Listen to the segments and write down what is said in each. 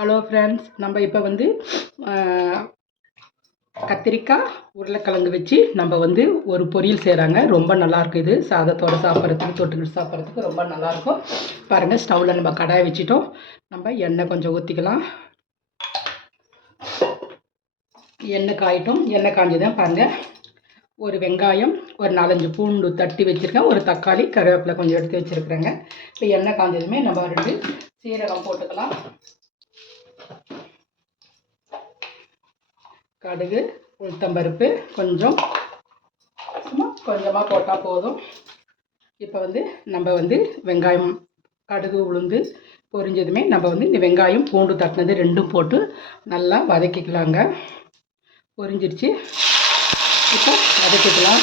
Hello friends, நம்ம இப்போ வந்து கத்திரிக்காய் உருளைக்கிழங்கு வச்சு நம்ம வந்து ஒரு பொரியல் செய்கிறாங்க. ரொம்ப நல்லாயிருக்கும். இது சாதத்தோடு சாப்பிட்றதுக்கு, தொட்டுக்கிட்டு சாப்பிட்றதுக்கு ரொம்ப நல்லாயிருக்கும். பாருங்கள், ஸ்டவ்வில் நம்ம கடாயை வச்சுட்டோம். நம்ம எண்ணெய் கொஞ்சம் ஊற்றிக்கலாம். எண்ணெய் காயிட்டும். எண்ணெய் காஞ்சதான் பாருங்கள், ஒரு வெங்காயம், ஒரு 4-5 பூண்டு தட்டி வச்சுருக்கேன், ஒரு தக்காளி, கருவேப்பிலை கொஞ்சம் எடுத்து வச்சுருக்குறேங்க. இப்போ எண்ணெய் காஞ்சதுமே நம்ம 2 சீரகம் போட்டுக்கலாம். கடுகு, உளுத்தம்பருப்பு கொஞ்சம் கொஞ்சமாக போட்டால் போதும். இப்போ வந்து நம்ம வந்து வெங்காயம், கடுகு, உளுந்து பொரிஞ்சதுமே நம்ம வந்து இந்த வெங்காயம், பூண்டு தட்டினது 2ம் போட்டு நல்லா வதக்கிக்கலாங்க. பொரிஞ்சிருச்சு, இப்போ வதக்கிக்கலாம்.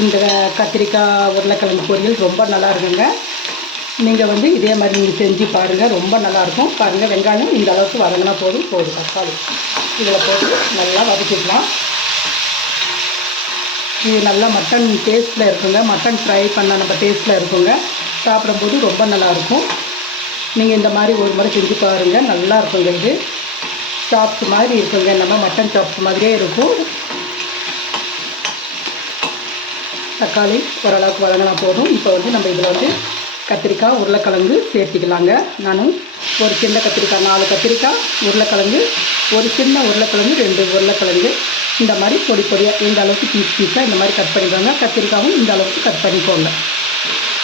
இந்த கத்திரிக்காய் உருளைக்கிழங்கு பொரியல் ரொம்ப நல்லா இருக்குங்க. நீங்கள் வந்து இதே மாதிரி நீங்கள் செஞ்சு பாருங்கள், ரொம்ப நல்லாயிருக்கும். பாருங்கள், வெங்காயம் இந்த அளவுக்கு வதங்கினா போதும். தக்காளி இதில் போட்டு நல்லா வதக்கிக்கலாம். இது நல்லா மட்டன் டேஸ்ட்டில் இருக்குங்க. மட்டன் ஃப்ரை பண்ண நம்ம டேஸ்ட்டில் இருக்குங்க. சாப்பிடும்போது ரொம்ப நல்லாயிருக்கும். நீங்கள் இந்த மாதிரி ஒரு முறை செஞ்சு பாருங்கள், நல்லா இருக்குங்க. இது சாப்ஸ் மாதிரி இருக்குங்க, நம்ம மட்டன் சாப்ஸ் மாதிரியே இருக்கும். தக்காளி ஓரளவுக்கு வதங்கினா போதும். இப்போ வந்து நம்ம இதில் வந்து கத்திரிக்காய் உருளைக்கிழங்கு சேர்த்திக்கலாங்க. நான் ஒரு சின்ன கத்திரிக்காய், 4 கத்திரிக்காய், உருளைக்கிழங்கு, ஒரு சின்ன உருளைக்கிழங்கு, 2 உருளைக்கிழங்கு, இந்த மாதிரி பொடி பொடியாக இந்த அளவுக்கு பீஸாக இந்த மாதிரி கட் பண்ணிக்கோங்க. கத்திரிக்காயும் இந்த அளவுக்கு கட் பண்ணிக்கோங்க.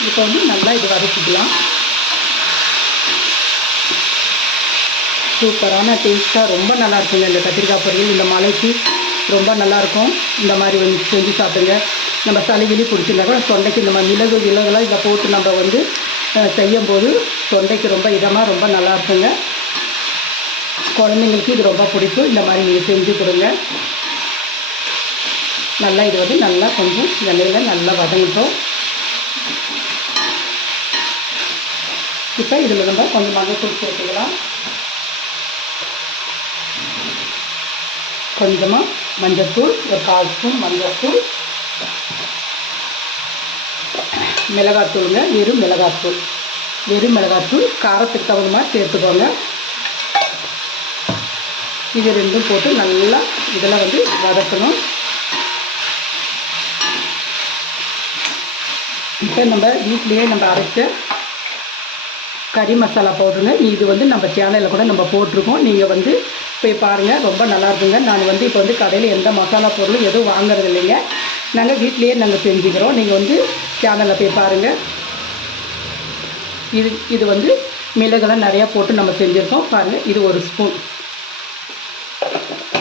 இப்போ வந்து நல்லா இது வதக்கிக்கலாம். சூப்பரான டேஸ்ட்டாக ரொம்ப நல்லா இருக்குங்க இந்த கத்திரிக்காய் பொரியல். இந்த மலைக்கு ரொம்ப நல்லாயிருக்கும். இந்த மாதிரி வந்து செஞ்சு சாப்பிடுங்க. நம்ம சளிகிளி பிடிச்சிருந்தா கூட தொண்டைக்கு இந்த மாதிரி மிளகுலாம் இதை போட்டு நம்ம வந்து செய்யும்போது தொண்டைக்கு ரொம்ப இதமாக ரொம்ப நல்லா இருக்குங்க. குழந்தைங்களுக்கு இது ரொம்ப பிடிக்கும். இந்த மாதிரி நீங்கள் செஞ்சு கொடுங்க. நல்லா இது வந்து நல்லா கொஞ்சம் எண்ணெயில் நல்லா வதங்கிட்டோம். இப்போ இதில் நம்ம கொஞ்சம் மஞ்சள் சேர்த்துக்கலாம். கொஞ்சமாக மஞ்சள்தூள், ஒரு 1/4 ஸ்பூன் மஞ்சள்தூள், மிளகாத்தூளுங்க, வெறும் மிளகாத்தூள் காரத்துக்கு தகுந்த மாதிரி சேர்த்துக்கோங்க. இது 2ம் போட்டு நல்லா இதில் வந்து வதக்கணும். இப்போ நம்ம வீட்லேயே நம்ம அரைச்ச கறி மசாலா பவுடருங்க. இது வந்து நம்ம சேனலில் கூட நம்ம போட்டிருக்கோம். நீங்கள் வந்து போய் பாருங்கள், ரொம்ப நல்லாயிருக்குங்க. நான் வந்து இப்போ வந்து கடையில் எந்த மசாலா பொருளும் எதுவும் வாங்குறது இல்லைங்க. நாங்கள் வீட்லேயே செஞ்சுக்கிறோம். நீங்கள் வந்து சேனலில் போய் பாருங்கள். இது வந்து மிளகெல்லாம் நிறையா போட்டு நம்ம செஞ்சுருக்கோம். பாருங்கள், இது 1 ஸ்பூன்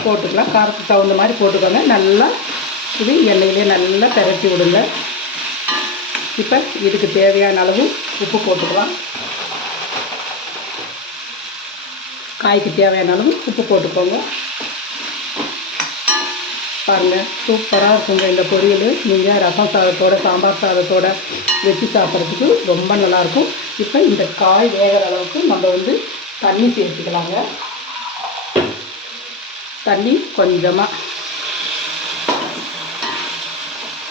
போட்டுக்கலாம். காரத்துக்கு தகுந்த மாதிரி போட்டுக்கோங்க. நல்லா இது எண்ணெயிலே நல்லா பெரட்டி விடுங்க. இப்போ இதுக்கு தேவையான அளவு உப்பு போட்டுக்கலாம். காய்க்கு தேவையான அளவு உப்பு போட்டுக்கோங்க. பாருங்கள், சூப்பராக இருக்குங்க இந்த பொரியல். நீங்கள் ரசம் சாதத்தோடு, சாம்பார் சாதத்தோடு வச்சு சாப்பிட்றதுக்கு ரொம்ப நல்லாயிருக்கும். இப்போ இந்த காய் வேகிற அளவுக்கு நம்ம வந்து தண்ணி சேர்த்துக்கலாங்க. தண்ணி கொஞ்சமாக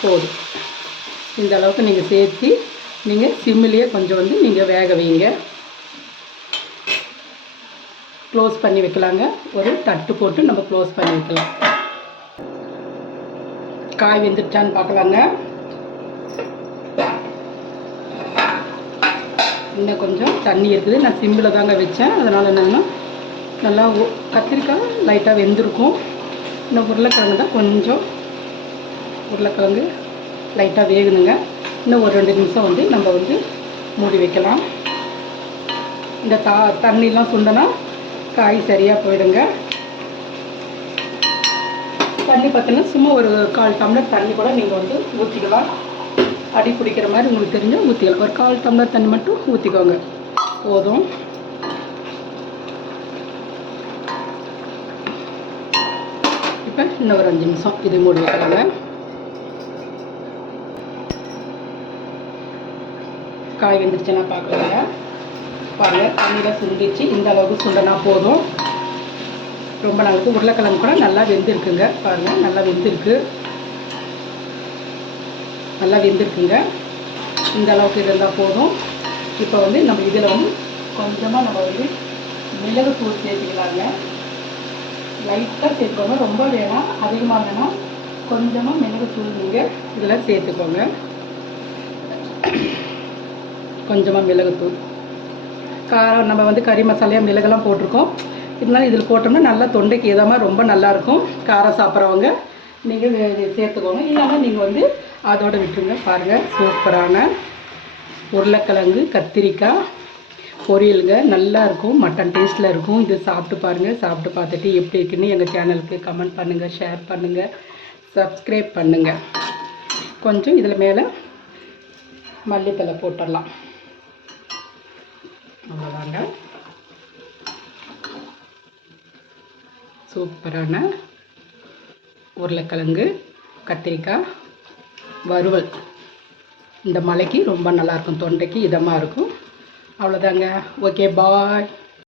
போதும். இந்த அளவுக்கு நீங்கள் சேர்த்து நீங்கள் சிம்மிலேயே கொஞ்சம் வந்து நீங்கள் வேக வைங்க. க்ளோஸ் பண்ணி வைக்கலாங்க. ஒரு தட்டு போட்டு நம்ம க்ளோஸ் பண்ணி வைக்கலாம். காய் வெந்துடுச்சான்னு பார்க்கலாங்க. இன்னும் கொஞ்சம் தண்ணி இருக்குது. நான் சிம்மில் தாங்க வச்சேன். அதனால் என்னென்னா நல்லா கத்திரிக்காய் லைட்டாக வெந்திருக்கும். இன்னும் உருளைக்கிழங்கு தான் கொஞ்சம் உருளைக்கிழங்கு லைட்டாக வேகணுங்க. இன்னும் ஒரு 2 நிமிஷம் வந்து நம்ம வந்து மூடி வைக்கலாம். இந்த தண்ணிலாம் சுண்டனா காய் சரியாக போயிடுங்க. தண்ணி பார்த்தீங்கன்னா சும்மா ஒரு 1/4 டம்ளர் தண்ணி கூட நீங்கள் வந்து ஊற்றிக்கலாம். அடி பிடிக்கிற மாதிரி உங்களுக்கு தெரிஞ்சால் ஊற்றிக்கலாம். ஒரு 1/4 டம்ளர் தண்ணி மட்டும் ஊற்றிக்கோங்க, போதும். இப்போ இன்னும் ஒரு 5 நிமிஷம் இது மூடி வைக்கலாங்க. காய் வெந்துருச்சுன்னா பார்க்கலாங்க. பாருங்கள், தண்ணியில் சுண்டிச்சு. இந்த அளவுக்கு சுண்டனா போதும். ரொம்ப நல்லாயிருக்கும். உருளைக்கிழங்கு கூட நல்லா வெந்திருக்குங்க பாருங்கள், நல்லா வெந்திருக்கு, நல்லா வெந்திருக்குங்க. இந்த அளவுக்கு இருந்தால் போதும். இப்போ வந்து நம்ம இதில் வந்து கொஞ்சமாக நம்ம வந்து மிளகுத்தூள் சேர்த்துக்கலாங்க. லைட்டாக சேர்த்துக்கோங்க, ரொம்ப வேணாம், அதிகமாக வேணாம். கொஞ்சமாக மிளகுத்தூள் நீங்கள் இதில் சேர்த்துக்கோங்க. கொஞ்சமாக மிளகுத்தூள், காரம் நம்ம வந்து கறி மசாலையாக மிளகெல்லாம் போட்டிருக்கோம். இருந்தாலும் இதில் போட்டோம்னா நல்லா தொண்டைக்கு இதமாக ரொம்ப நல்லாயிருக்கும். காரம் சாப்பிட்றவங்க நீங்கள் சேர்த்துக்கோங்க, இல்லைன்னா நீங்கள் வந்து அதோடு விட்டுருங்க. பாருங்கள், சூப்பரான உருளைக்கிழங்கு கத்திரிக்காய் பொரியலுங்க, நல்லா இருக்கும், மட்டன் டேஸ்ட்டில் இருக்கும். இது சாப்பிட்டு பாருங்கள். சாப்பிட்டு பார்த்துட்டு எப்படி இருக்குன்னு எங்கள் சேனலுக்கு கமெண்ட் பண்ணுங்கள், ஷேர் பண்ணுங்கள், சப்ஸ்கிரைப் பண்ணுங்கள். கொஞ்சம் இதில் மேலே மல்லித்தலை போட்டுடலாம், அவ்வளோதாங்க. சூப்பரான உருளைக்கிழங்கு கத்திரிக்காய் வறுவல் இந்த மலைக்கு ரொம்ப நல்லாயிருக்கும், தொண்டைக்கு இதமாக இருக்கும். அவ்வளோதாங்க. ஓகே, பாய்.